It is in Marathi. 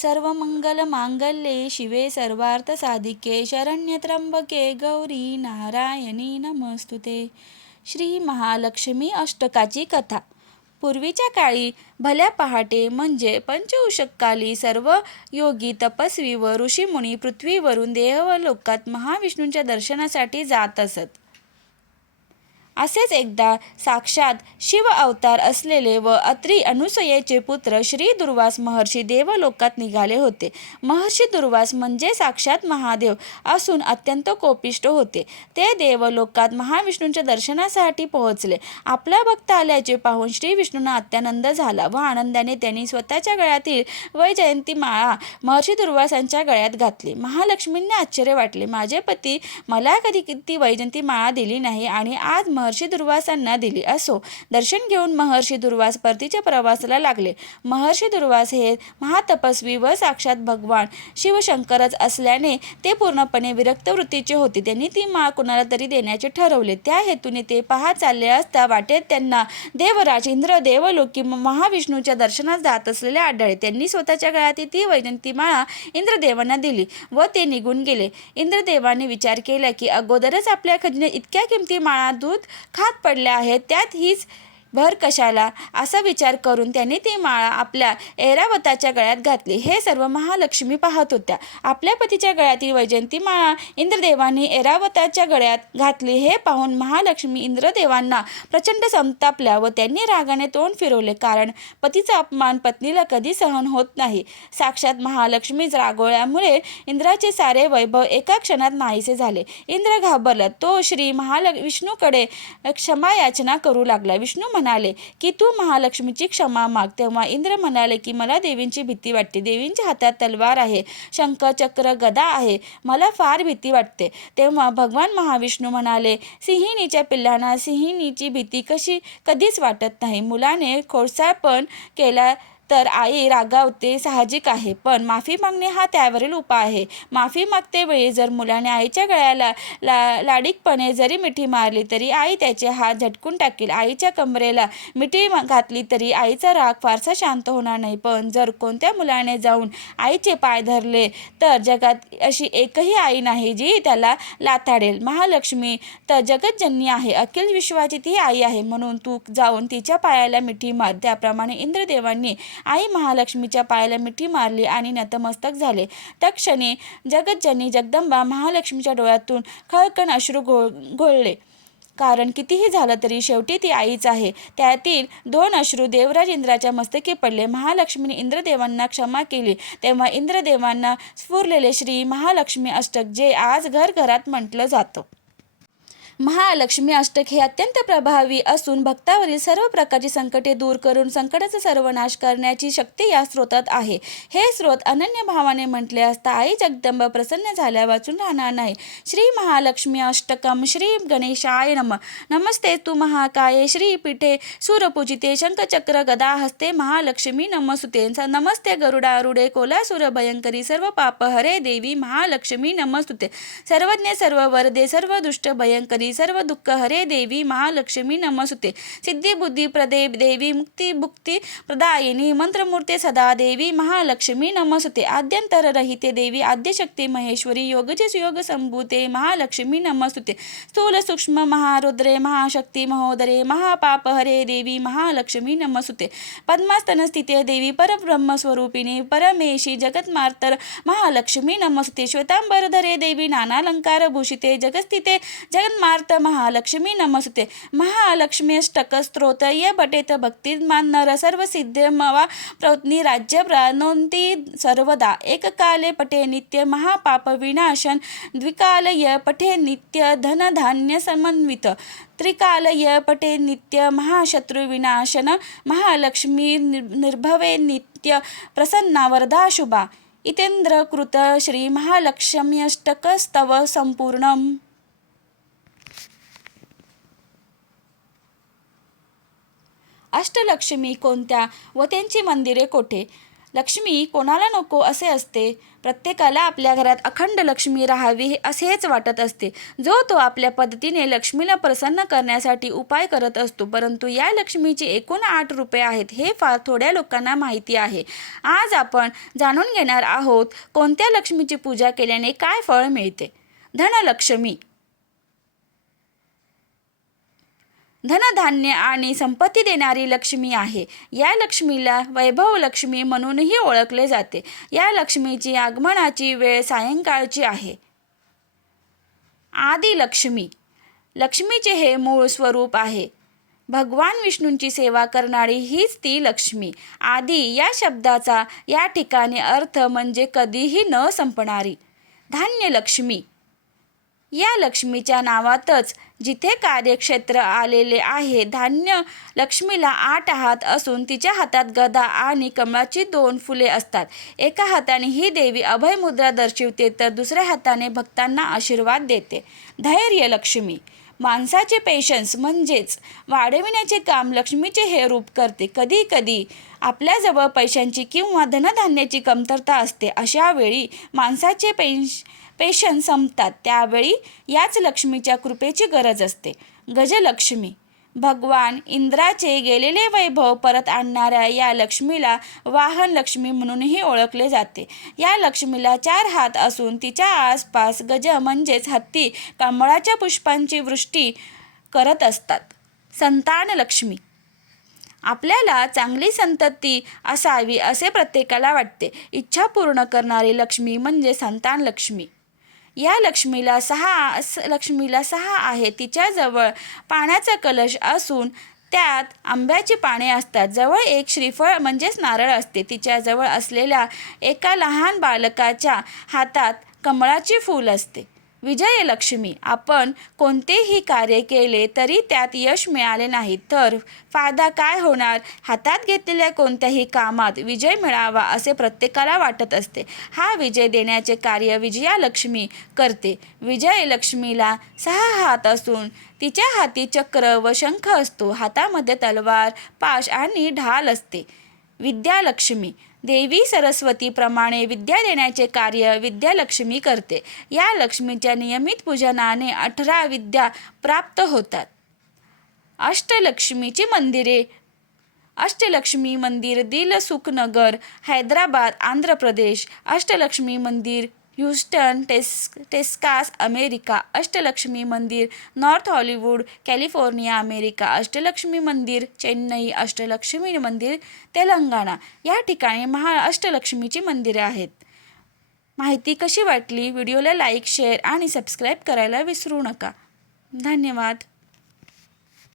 सर्वमंगलमांगल्ये शिवे सर्वार्थसाधिके शरण्ये त्र्यंबके गौरी नारायणी नमस्तुते. श्री महालक्ष्मी अष्टकाची कथा. पूर्वीच्या काळी भल्या पहाटे म्हणजे पंचउषकाली सर्व योगी तपस्वी व ऋषीमुनी पृथ्वीवरून देवलोकात महाविष्णूंच्या दर्शनासाठी जात असत. असेच एकदा साक्षात शिव अवतार असलेले व अत्री अनुसयेचे पुत्र श्री दुर्वास महर्षी देवलोकात निघाले होते. महर्षी दुर्वास म्हणजे साक्षात महादेव असून अत्यंत कोपिष्ट होते. ते देवलोकात महाविष्णूंच्या दर्शनासाठी पोहोचले. आपला भक्त आल्याचे पाहून श्री विष्णूंना अत्यानंद झाला व आनंदाने त्यांनी स्वतःच्या गळ्यातील वैजयंती माळा महर्षी दुर्वासांच्या गळ्यात घातली. महालक्ष्मींना आश्चर्य वाटले. माझे पती मला कधी ती वैजयंती माळा दिली नाही आणि आज महर्षी दुर्वासांना दिली. असो. दर्शन घेऊन महर्षी दुर्वास परतीच्या प्रवासाला लागले. महर्षी दुर्वास हे महातपस्वी व साक्षात भगवान शिवशंकरच असल्याने ते पूर्णपणे विरक्त वृत्तीचे होते. त्यांनी ती माळ कोणाला तरी देण्याचे ठरवले. त्या हेतूने ते पाहत चालले असता वाटेत त्यांना देवराज इंद्र देवलोकी महाविष्णूच्या दर्शनास जात असलेले आढळले. त्यांनी स्वतःच्या गळ्यातील ती वैजयंती माळा इंद्रदेवांना दिली व ते निघून गेले. इंद्रदेवाने विचार केला की अगोदरच आपल्या खजिन्यात इतक्या किमती माळा दूध खात पडल्या आहेत, त्यात हीच भर कशाला, असा विचार करून त्यांनी ती माळा आपल्या ऐरावताच्या गळ्यात घातली. हे सर्व महालक्ष्मी पाहत होत्या. आपल्या पतीच्या गळ्यातील वैजयंती माळा इंद्रदेवांनी ऐरावताच्या गळ्यात घातली हे पाहून महालक्ष्मी इंद्रदेवांना प्रचंड संतापल्या व त्यांनी रागाने तोंड फिरवले. कारण पतीचा अपमान पत्नीला कधी सहन होत नाही. साक्षात महालक्ष्मीच रागवल्यामुळे इंद्राचे सारे वैभव एका क्षणात नाहीसे झाले. इंद्र घाबरला. तो श्री विष्णूकडे क्षमा याचना करू लागला. विष्णू म्हणाले की तू महालक्ष्मीची क्षमा माग. तेव्हा इंद्र म्हणाले की मला देवींची भीती वाटते. देवींच्या हातात तलवार आहे, शंख चक्र गदा आहे, मला फार भीती वाटते. तेव्हा भगवान महाविष्णू म्हणाले, सिंहिणीच्या पिल्लांना सिंहिणीची भीती कधीच वाटत नाही. मुलाने खोडसाळपण केला तर आई रागावते, साहजिक आहे, पण माफी मागणे हा त्यावरील उपाय आहे. माफी मागते वेळी जर मुलाने आईच्या गळ्याला लाडीकपणे जरी मिठी मारली तरी आई त्याचे हात झटकून टाकेल. आईच्या कमरेला मिठी घातली तरी आईचा राग फारसा शांत होणार नाही. पण जर कोणत्या मुलाने जाऊन आईचे पाय धरले तर जगात अशी एकही आई नाही जी त्याला लाथाडेल. महालक्ष्मी तर जगतजननी आहे, अखिल विश्वाची ती आई आहे, म्हणून तू जाऊन तिच्या पायाला मिठी मार. त्याप्रमाणे इंद्रदेवांनी आई महालक्ष्मीच्या पायाला मिठी मारली आणि नतमस्तक झाले. तत्क्षणी जगतजननी जगदंबा महालक्ष्मीच्या डोळ्यातून खळखळ अश्रू गळले. कारण कितीही झालं तरी शेवटी ती आईच आहे. त्यातील 2 अश्रू देवराज इंद्राच्या मस्तकी पडले. महालक्ष्मीने इंद्रदेवांना क्षमा केली. तेव्हा इंद्रदेवांना स्फुरलेले श्री महालक्ष्मी अष्टक जे आज घरघरात म्हटलं जातं. महालक्ष्मी अष्टक हे अत्यंत प्रभावी असून भक्तावरील सर्व प्रकारची संकटे दूर करून संकटाचा सर्वनाश करण्याची शक्ती या स्तोत्रात आहे. हे स्तोत्र अनन्य भावाने म्हटले असता आई जगदंबा प्रसन्न झाल्या वाचून राहणार नाही. श्री महालक्ष्मी अष्टकम. श्री गणेशाय नमः. नमस्ते तू महाकाये श्रीपीठे सूरपूजिते शंखचक्र गदा हस्ते महालक्ष्मी नमस्तुते. नमस्ते गरुडारूढे कोलासुर भयंकरी सर्व पाप हरे देवी महालक्ष्मी नमस्तुते. सर्वज्ञ सर्व वरदे सर्व दुष्ट भयंकरी सर्व दुःख हरे देवी महालक्ष्मी नमस्तुते. सिद्धी बुद्धी प्रदे देवी मुक्ती भुक्ती प्रदायिनी मंत्रमूर्ते सदा देवी महालक्ष्मी नमस्तुते. आद्यंतर रहिते देवी आद्यशक्ती महेश्वरी योगचे सुयोग संभूते महालक्ष्मी नमस्तुते. स्थूल सूक्ष्म महारुद्रे महाशक्ती महोदरे महापाप हरे देवी महालक्ष्मी नमस्तुते. पद्मास्तन स्थिते देवी परब्रह्म स्वरूपिणी परमेशी जगन्मातर महालक्ष्मी नमस्तुते. श्वेतांबरधरे देवी नानालंकार भूषिते जगस्थिते जगन्मार्त महालक्ष्मी नमस्तुते. महालक्ष्मी अष्टक स्तोत्र य पठेत भक्तिमान नर सर्व सिद्ध मवा प्रवृत्ती राज्य प्राप्नोति सर्वदा. एककाले पठे नित्य महापाप विनाशन. द्विकाल य पठे नित्य धन धान्य समन्वित. त्रिकाल य पठे नित्य महाशत्रु विनाशन. महालक्ष्मी निर्भवे नित्य प्रसन्ना वरदा शुभा. इतेंद्रकृत श्री महालक्ष्मी अष्टक स्तव संपूर्णम. अष्टलक्ष्मी कोणत्या व त्यांची मंदिरे कोठे? लक्ष्मी कोणाला नको असे असते? प्रत्येकाला आपल्या घरात अखंड लक्ष्मी राहावी असेच वाटत असते. जो तो आपल्या पद्धतीने लक्ष्मीला प्रसन्न करण्यासाठी उपाय करत असतो. परंतु या लक्ष्मीचे एकूण 8 रूपे आहेत हे फार थोड्या लोकांना माहिती आहे. आज आपण जाणून घेणार आहोत कोणत्या लक्ष्मीची पूजा केल्याने काय फळ मिळते. धनलक्ष्मी धनधान्य आणि संपत्ती देणारी लक्ष्मी आहे. या लक्ष्मीला वैभव लक्ष्मी म्हणूनही ओळखले जाते. या लक्ष्मीची आगमनाची वेळ सायंकाळची आहे. आदिलक्ष्मी लक्ष्मीचे हे मूळ स्वरूप आहे. भगवान विष्णूंची सेवा करणारी हीच ती लक्ष्मी. आदी या शब्दाचा या ठिकाणी अर्थ म्हणजे कधीही न संपणारी. धान्यलक्ष्मी या लक्ष्मीच्या नावातच जिथे कार्यक्षेत्र आलेले आहे. धान्य लक्ष्मीला 8 हात असून तिच्या हातात गदा आणि कमळाची 2 फुले असतात. एका हाताने ही देवी अभयमुद्रा दर्शवते तर दुसऱ्या हाताने भक्तांना आशीर्वाद देते. धैर्यलक्ष्मी माणसाचे पेशन्स म्हणजेच वाढविण्याचे काम लक्ष्मीचे हे रूप करते. कधी कधी आपल्याजवळ पैशांची किंवा धनधान्याची कमतरता असते. अशा वेळी माणसाचे पेशन्स संपतात. त्यावेळी याच लक्ष्मीच्या कृपेची गरज असते. गजलक्ष्मी भगवान इंद्राचे गेलेले वैभव परत आणणाऱ्या या लक्ष्मीला वाहन लक्ष्मी म्हणूनही ओळखले जाते. या लक्ष्मीला 4 हात असून तिच्या आसपास गज म्हणजेच हत्ती कमळाच्या पुष्पांची वृष्टी करत असतात. संतानलक्ष्मी आपल्याला चांगली संतती असावी असे प्रत्येकाला वाटते. इच्छा पूर्ण करणारी लक्ष्मी म्हणजे संतानलक्ष्मी. या लक्ष्मीला 6 आहे. तिच्याजवळ पाण्याचा कलश असून त्यात आंब्याची पाने असतात. जवळ एक श्रीफळ म्हणजेच नारळ असते. तिच्याजवळ असलेल्या एका लहान बालकाच्या हातात कमळाचे फूल असते. विजयलक्ष्मी आपण कोणतेही कार्य केले तरी त्यात यश मिळाले नाही तर फायदा काय होणार? हातात घेतलेल्या कोणत्याही कामात विजय मिळावा असे प्रत्येकाला वाटत असते. हा विजय देण्याचे कार्य विजयालक्ष्मी करते. विजयलक्ष्मीला 6 हात असून तिच्या हाती चक्र व शंख असतो. हातामध्ये तलवार, पाश आणि ढाल असते. विद्यालक्ष्मी देवी सरस्वतीप्रमाणे विद्या देण्याचे कार्य विद्यालक्ष्मी करते. या लक्ष्मीच्या नियमित पूजनाने 18 विद्या प्राप्त होतात. अष्टलक्ष्मीची मंदिरे अष्टलक्ष्मी मंदिर दिलसुखनगर हैदराबाद आंध्र प्रदेश. अष्टलक्ष्मी मंदिर ह्यूस्टन टेक्सास अमेरिका. अष्टलक्ष्मी मंदिर North Hollywood California America. Ashtalakshmi मंदिर चेन्नई. अष्टलक्ष्मी मंदिर तेलंगणा. या ठिकाणी अष्टलक्ष्मीची मंदिरे आहेत. माहिती कशी वाटली? व्हिडिओला लाईक, शेअर आणि सबस्क्राईब करायला विसरू नका. धन्यवाद.